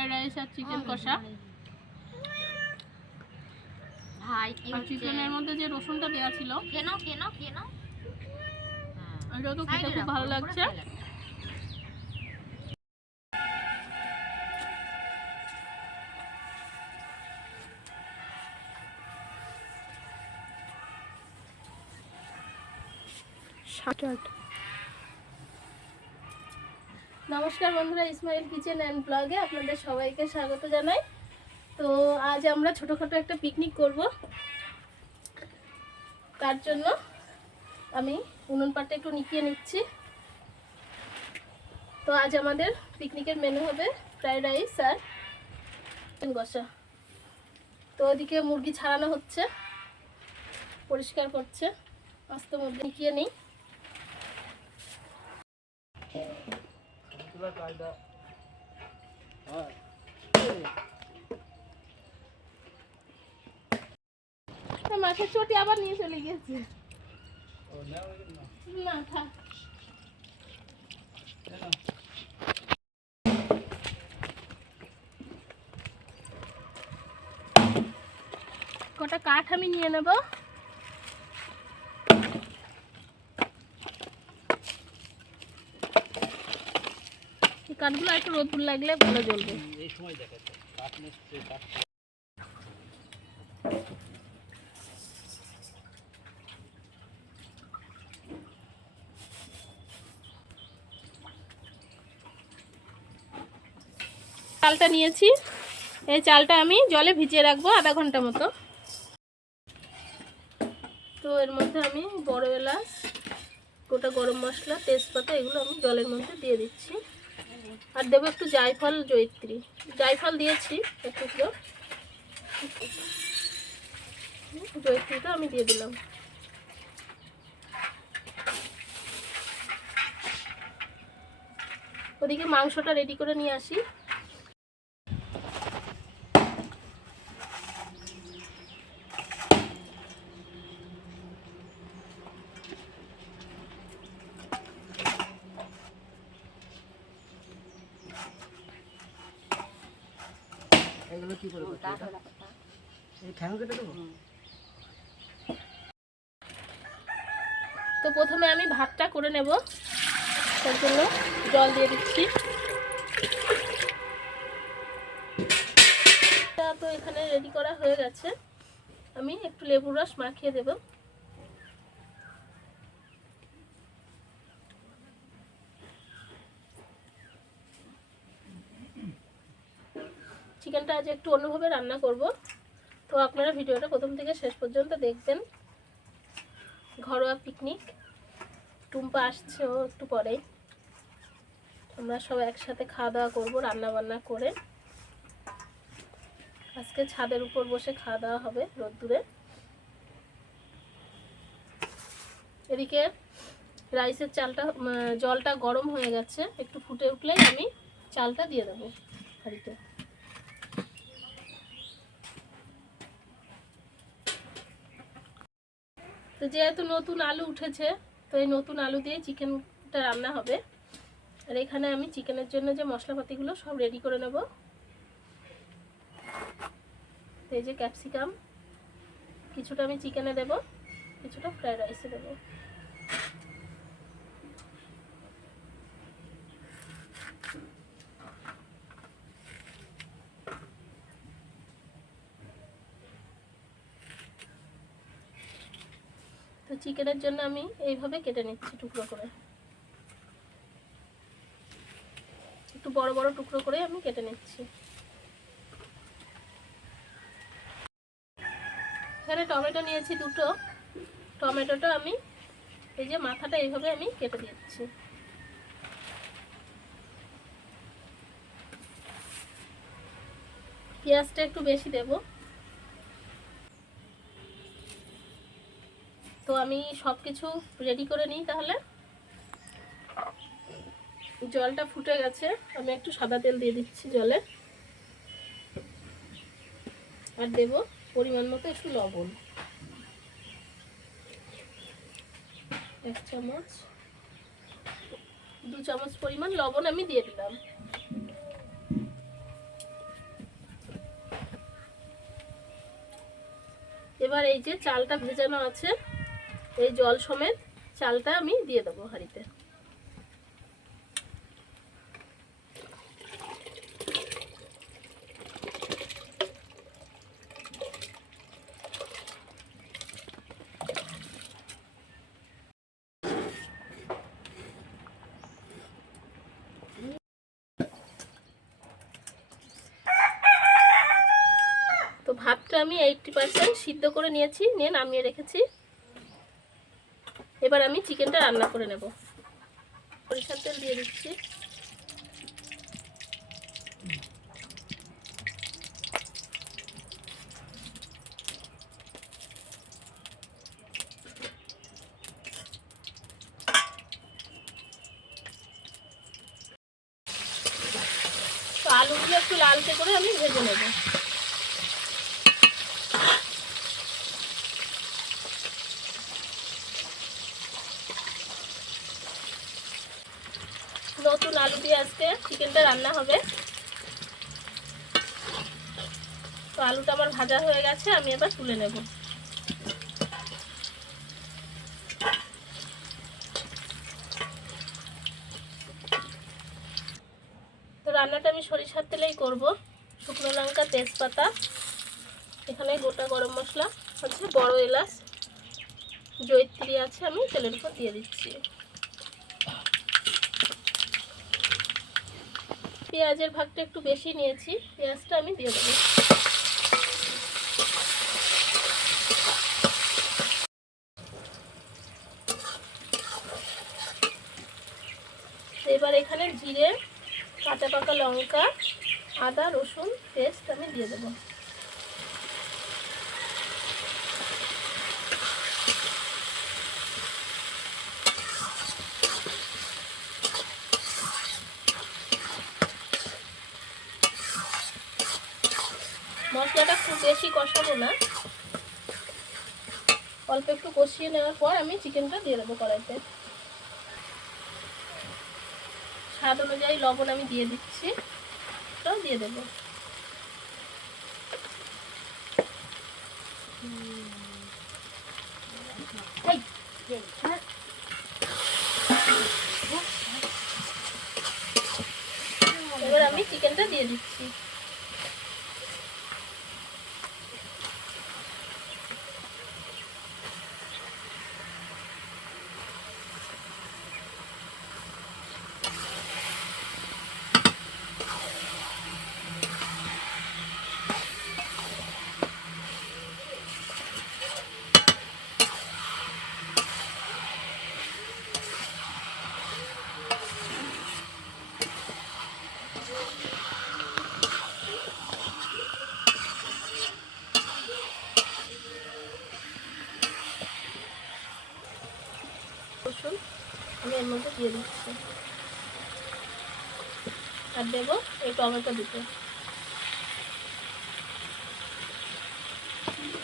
Fried rice আর chicken কষা। ভাই কি আর চিকেনের মধ্যে যে রসুনটা দেওয়া ছিল এটা তো খেতে খুব ভালো লাগছে। নমস্কার বন্ধুরা, ইসমাইল কিচেন অ্যান্ড ব্লগে আপনাদের সবাইকে স্বাগত জানাই। তো আজ আমরা ছোটোখাটো একটা পিকনিক করব। তার জন্য আমি উনুন পাটে একটু নিকিয়ে নিচ্ছি। তো আজ আমাদের পিকনিকের মেনু হবে ফ্রাইড রাইস আর চিকেন কষা। তো ওদিকে মুরগি ছাড়ানো হচ্ছে, পরিষ্কার করছে। আস্তে মুরগি নিকিয়ে নিই। মাছের চটি আবার নিয়ে চলে গেছে। না থাক, কটা কাঠ আমি নিয়ে নেব। কাঠগুলো একটু রোদ লাগলে ভালো জ্বলবে। এই সময় দেখাচ্ছে কাঠ নিচ্ছে কাঠ। চালটা নিয়েছি, এই চালটা আমি জলে ভিজিয়ে রাখবো আধা ঘন্টা মতো। তো এর মধ্যে আমি বড় এলাচ, গোটা গরম মশলা, তেজপাতা এগুলো আমি জলের মধ্যে দিয়ে দিচ্ছি। আর দেবো একটু জায়ফল, জয়িত্রী। জায়ফল দিয়েছি একটু, জয়িত্রীটা আমি দিয়ে দিলাম। ওদিকে মাংসটা রেডি করে নিয়ে আসি। এগুলো কি করে করতে এটা? এই ঠ্যাং কেটে দেবো। তো প্রথমে আমি ভাতটা করে নেব, তার জন্য জল দিয়ে দিচ্ছি। তো এখানে রেডি করা হয়ে গেছে, আমি একটু লেবুর রস মাখিয়ে দেব। চিকেনটা আজ একটু অন্যভাবে রান্না করব, তো আপনারা ভিডিওটা প্রথম থেকে শেষ পর্যন্ত দেখবেন। ঘরোয়া পিকনিক, টুম্পা আসছে ও একটু পরেই। আমরা সবাই একসাথে খাওয়া দাওয়া করবো, রান্না বান্না করে। আজকে ছাদের উপর বসে খাওয়া দাওয়া হবে রোদ্দুরে। এদিকে রাইসের জলটা গরম হয়ে গেছে, একটু ফুটে উঠলেই আমি চালটা দিয়ে দেবো হাঁড়িতে। তো যেহেতু নতুন আলু উঠেছে, তো এই নতুন আলু দিয়ে চিকেনটা রান্না হবে। আর এখানে আমি চিকেনের জন্য যে মশলাপাতিগুলো সব রেডি করে নেব। এই যে ক্যাপসিকাম কিছুটা আমি চিকেনে দেব, কিছুটা ফ্রাইড রাইসে দেব। তো চিকেনের জন্য আমি এইভাবে কেটে নিচ্ছি টুকরো করে, একটু বড় বড় টুকরো করে আমি কেটে নিচ্ছি। এখানে টমেটো নিয়েছি দুটো, টমেটোটা আমি এই যে মাথাটা এইভাবে আমি কেটে দিচ্ছি। পেঁয়াজটা একটু বেশি দেব। তো আমি সব কিছু রেডি করে নিই তাহলে। জলটা ফুটে গেছে, আমি একটু সাদা তেল দিয়ে দিচ্ছি জলে। আর দেব পরিমাণ মতো একটু লবণ, 1 চামচ, 2 চামচ পরিমাণ লবণ আমি দিয়ে দিলাম। এবার এই যে চালটা ভেজানো আছে, এই জল সমেত চালটা আমি দিয়ে দেবো হাঁড়িতে। তো ভাতটা আমি 80% সিদ্ধ করে নিয়েছি, নিয়ে নামিয়ে রেখেছি। এবার আমি চিকেনটা রান্না করে নেব। সরিষার তেল দিয়ে দিচ্ছি। তো আলুগুলো একটু লালচে করে আমি ভেজে নেব। নতুন আলু দিয়ে আজকে চিকেনটা রান্না হবে। তো আলুটা আমার ভাজা হয়ে গেছে, আমি এবার তুলে নেব। তো রান্নাটা আমি সরিষার তেলেই করব। শুকনো লঙ্কা, তেজপাতা, এখানে গোটা গরম মশলা আছে, বড় এলাচ, জয়িত্রী আছে, আমি তেলের উপর দিয়ে দিচ্ছি। পেঁয়াজের ভাগটা একটু বেশি নিয়েছি, পেঁয়াজটা আমি দিয়ে দেবো। এবার এখানে জিরে, কাঁচা পাকা লঙ্কা, আদা রসুন পেস্ট আমি দিয়ে দেবো। মশলাটা খুব বেশি কষাবো না, অল্প একটু কষিয়ে নেওয়ার পর আমি চিকেনটা দিয়ে দেবো কড়াইতে। স্বাদ অনুযায়ী লবণ আমি দিয়ে দিচ্ছি, ওটাও দিয়ে দেবো। এবার আমি চিকেনটা দিয়ে দিচ্ছি। রসুন আমি এর মধ্যে দিয়ে দিচ্ছি, আর দেবো এই টমেটো দুটো,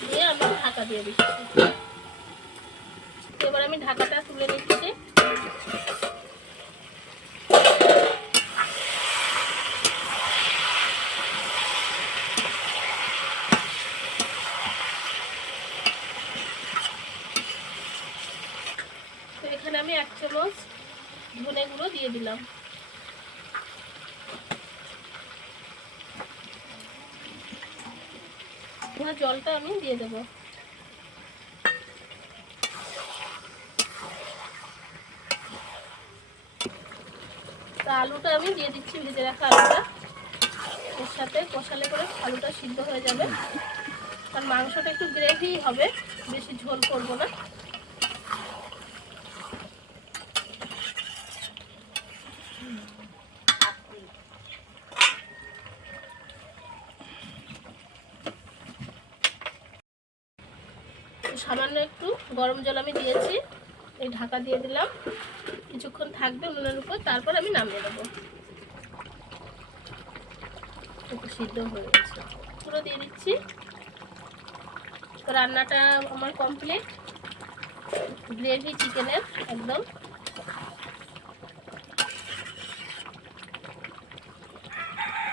দিয়ে আমি ঢাকা দিয়ে দিচ্ছি। এবার আমি ঢাকাটা তুলে নিচ্ছি। তো এখানে আমি 1 চামচ ধনে গুঁড়ো দিয়ে দিলাম। জলটা আমি দিয়ে দেবো। তো আলুটা আমি দিয়ে দিচ্ছি, ভেজে রাখা আলুটা। এর সাথে কষালে করে আলুটা সিদ্ধ হয়ে যাবে, আর মাংসটা একটু গ্রেভি হবে, বেশি ঝোল করবো না। সামান্য একটু গরম জল আমি দিয়েছি, এই ঢাকা দিয়ে দিলাম, কিছুক্ষণ থাকবে উনুনের উপর, তারপর আমি নামিয়ে দেবো। একটু সিদ্ধ হয়ে গেছে, পুরো দিয়ে দিচ্ছি। তো রান্নাটা আমার কমপ্লিট, গ্রেভি চিকেনের একদম।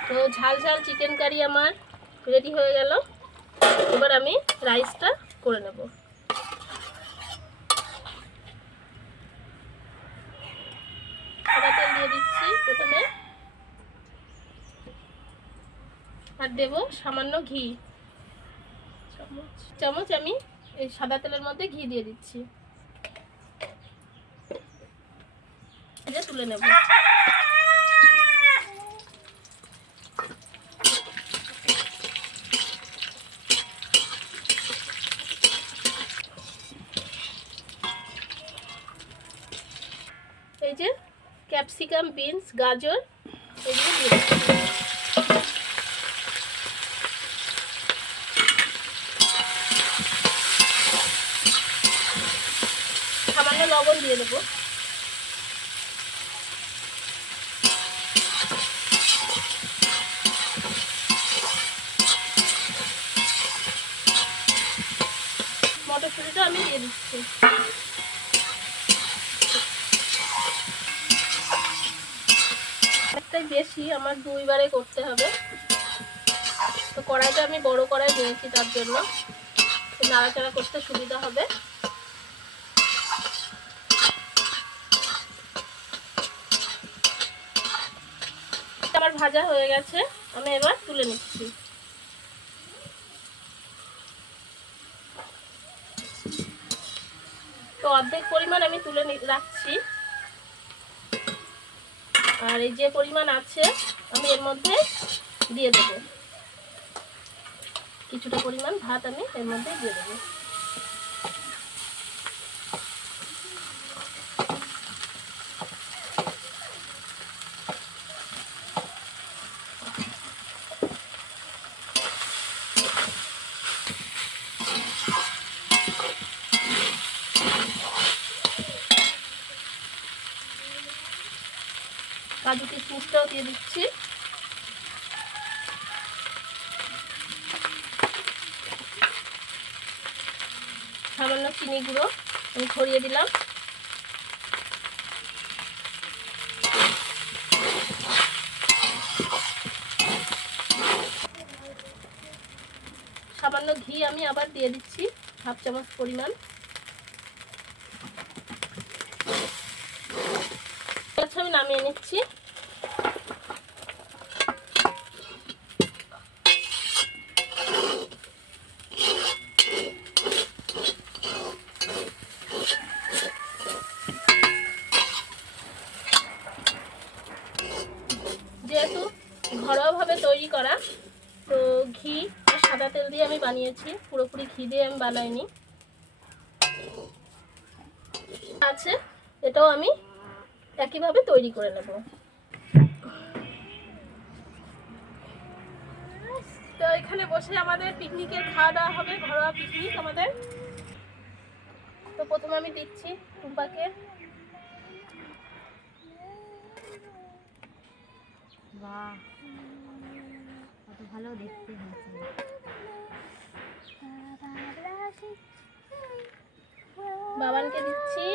তো ঝাল ঝাল চিকেন কারি আমার রেডি হয়ে গেল। এবার আমি রাইসটা করে নেব। সাদা তেল দিয়ে দিচ্ছি প্রথমে, আর দেব সামান্য ঘি। চামচ আমি এই সাদা তেলের মধ্যে ঘি দিয়ে দিচ্ছি, তুলে নেব। এই যে ক্যাপসিকাম, বিনস, গাজর এগুলো দিয়ে দিচ্ছি। সামান্য লবণ দিয়ে দেবো। মটরশুঁটিটা আমি দিয়ে দিচ্ছি। একটাই বেশি, আমার 2 বারে করতে হবে, তো কড়াইটা আমি বড় কড়াই নিয়েছি, তার জন্য নাড়াচাড়া করতে সুবিধা হবে। আমার ভাজা হয়ে গেছে, আমি এবার তুলে নিচ্ছি। তো অর্ধেক পরিমাণ আমি তুলে রাখছি, আর এই যে পরিমাণ আছে আমি এর মধ্যে দিয়ে দেব। কিছুটা পরিমাণ ভাত আমি এর মধ্যে দিয়ে দেব। কাজু কিশমিশটাও দিয়ে দিচ্ছি। সামান্য চিনি গুঁড়ো আমি ছড়িয়ে দিলাম। সামান্য ঘি আমি আবার দিয়ে দিচ্ছি, 1/2 চামচ পরিমাণ। আচ্ছা, আমি নামিয়ে নিচ্ছি। যেহেতু ঘরোয়াভাবে তৈরি করা, তো ঘি আর সাদা তেল দিয়ে আমি বানিয়েছি, পুরোপুরি ঘি দিয়ে আমি বানাইনি। আছে, এটাও আমি একইভাবে তৈরি করে নেব। তো এখানে বসে আমাদের পিকনিকের খাওয়া দাওয়া হবে, ঘরোয়া পিকনিক আমাদের। তো প্রথমে আমি দিচ্ছি টুম্পাকে। বাহ, কত ভালো দেখতে হয়েছে। বাবানকে দিচ্ছি।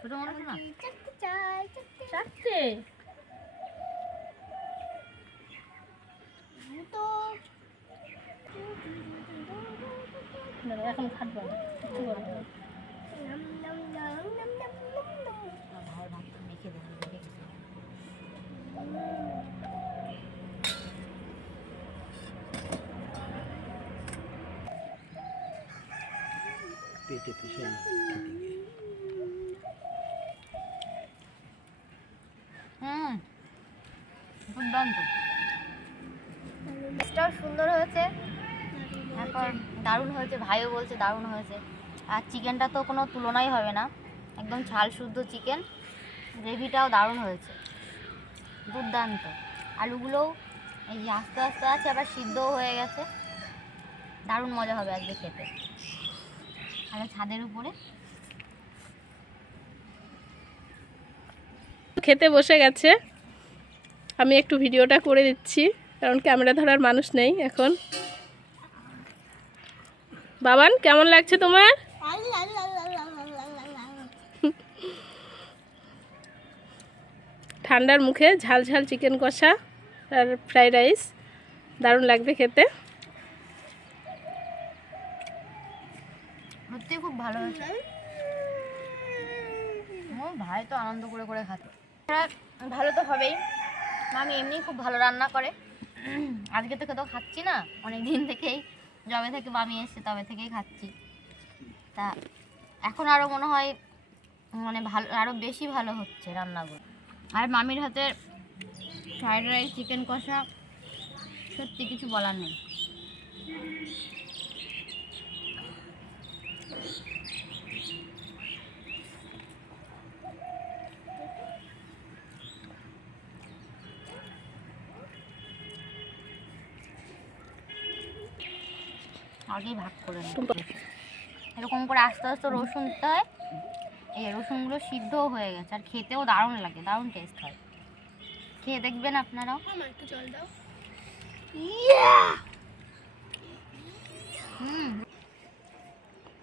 ছোট মানুষ না, চারটে এখন খাটবো না, একটু করে দেবো। ভাইয়ের ভাত মেখে দেবেন। পেটে পিষে না খেতে গিয়ে। দুর্দান্ত, টেস্টটাও সুন্দর হয়েছে, এখন দারুণ হয়েছে। ভাইও বলছে দারুণ হয়েছে। আর চিকেনটা তো কোনো তুলনাই হবে না, একদম ঝাল শুদ্ধ চিকেন। গ্রেভিটাও দারুণ হয়েছে, দুর্দান্ত। আলুগুলোও এই যে আস্তে আস্তে আছে, আবার সিদ্ধও হয়ে গেছে। দারুণ মজা হবে আজকে খেতে। আর ছাদের উপরে খেতে বসে গেছে, আমি একটু ভিডিওটা করে দিচ্ছি, কারণ ক্যামেরা ধরার মানুষ নেই এখন। বাবান, কেমন লাগছে তোমার? ঠান্ডার মুখে ঝাল ঝাল চিকেন কষা আর ফ্রাইড রাইস দারুণ লাগবে খেতে। সত্যি খুব ভালো হয়েছে। আমার ভাই তো আনন্দ করে করে খাচ্ছে। ভালো তো হবেই, মামি এমনি খুব ভালো রান্না করে। আজকে থেকে তো খাচ্ছি না, অনেক দিন থেকেই, যবে থেকে মামি এসছে তবে থেকেই খাচ্ছি। তা এখন আরও মনে হয় মানে ভালো, আরও বেশি ভালো হচ্ছে রান্নাগুলো। আর মামির হাতের ফ্রাইড রাইস, চিকেন কষা সত্যি কিছু বলার নেই। আগেই ভাগ করে নিই, এরকম করে আস্তে আস্তে রসুন দিতে হয়। এই রসুনগুলো সিদ্ধও হয়ে গেছে আর খেতেও দারুণ লাগে, দারুণ টেস্ট হয়। খেয়ে দেখবেন আপনারাও। একটু জল দাও।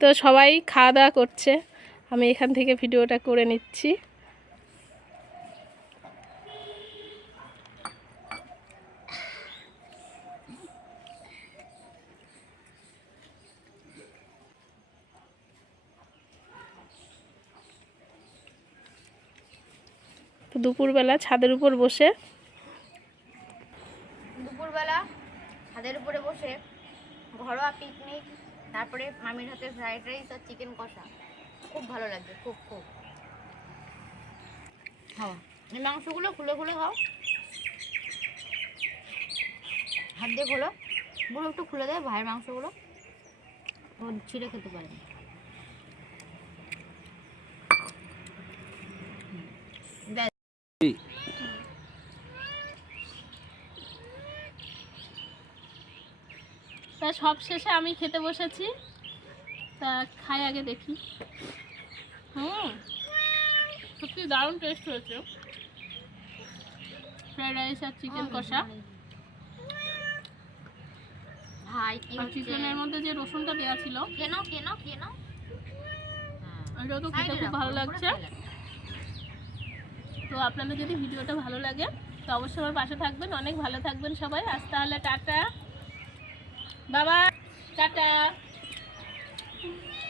তো সবাই খাওয়া দাওয়া করছে, আমি এখান থেকে ভিডিওটা করে নিচ্ছি। তো দুপুরবেলা ছাদের উপর বসে ছাদের উপরে বসে ঘরোয়া পিকনিক, তারপরে মামির হাতে ফ্রাইড রাইস আর চিকেন কষা, খুব ভালো লাগছে। খুব খুব খাও, এই মাংসগুলো খুলে খুলে খাও, হাত দিয়ে খোলো, পুরো একটু খুলে দেয় ভাইয়ের মাংসগুলো, ও ছিঁড়ে খেতে পারে। তা সব শেষে আমি খেতে বসেছি, তা খাই আগে দেখি। সত্যি দারুণ টেস্ট হয়েছে ফ্রাইড রাইস আর চিকেন কষা। ভাই কি আর চিকেনের মধ্যে যে রসুনটা দেওয়া ছিল, কেন এটাও তো খেতে খুব ভালো লাগছে। তো আপনাদের যদি ভিডিওটা ভালো লাগে তো অবশ্যই আমার পাশে থাকবেন, অনেক ভালো থাকবেন সবাই। আজ তাহলে টাটা বাবা, টাটা।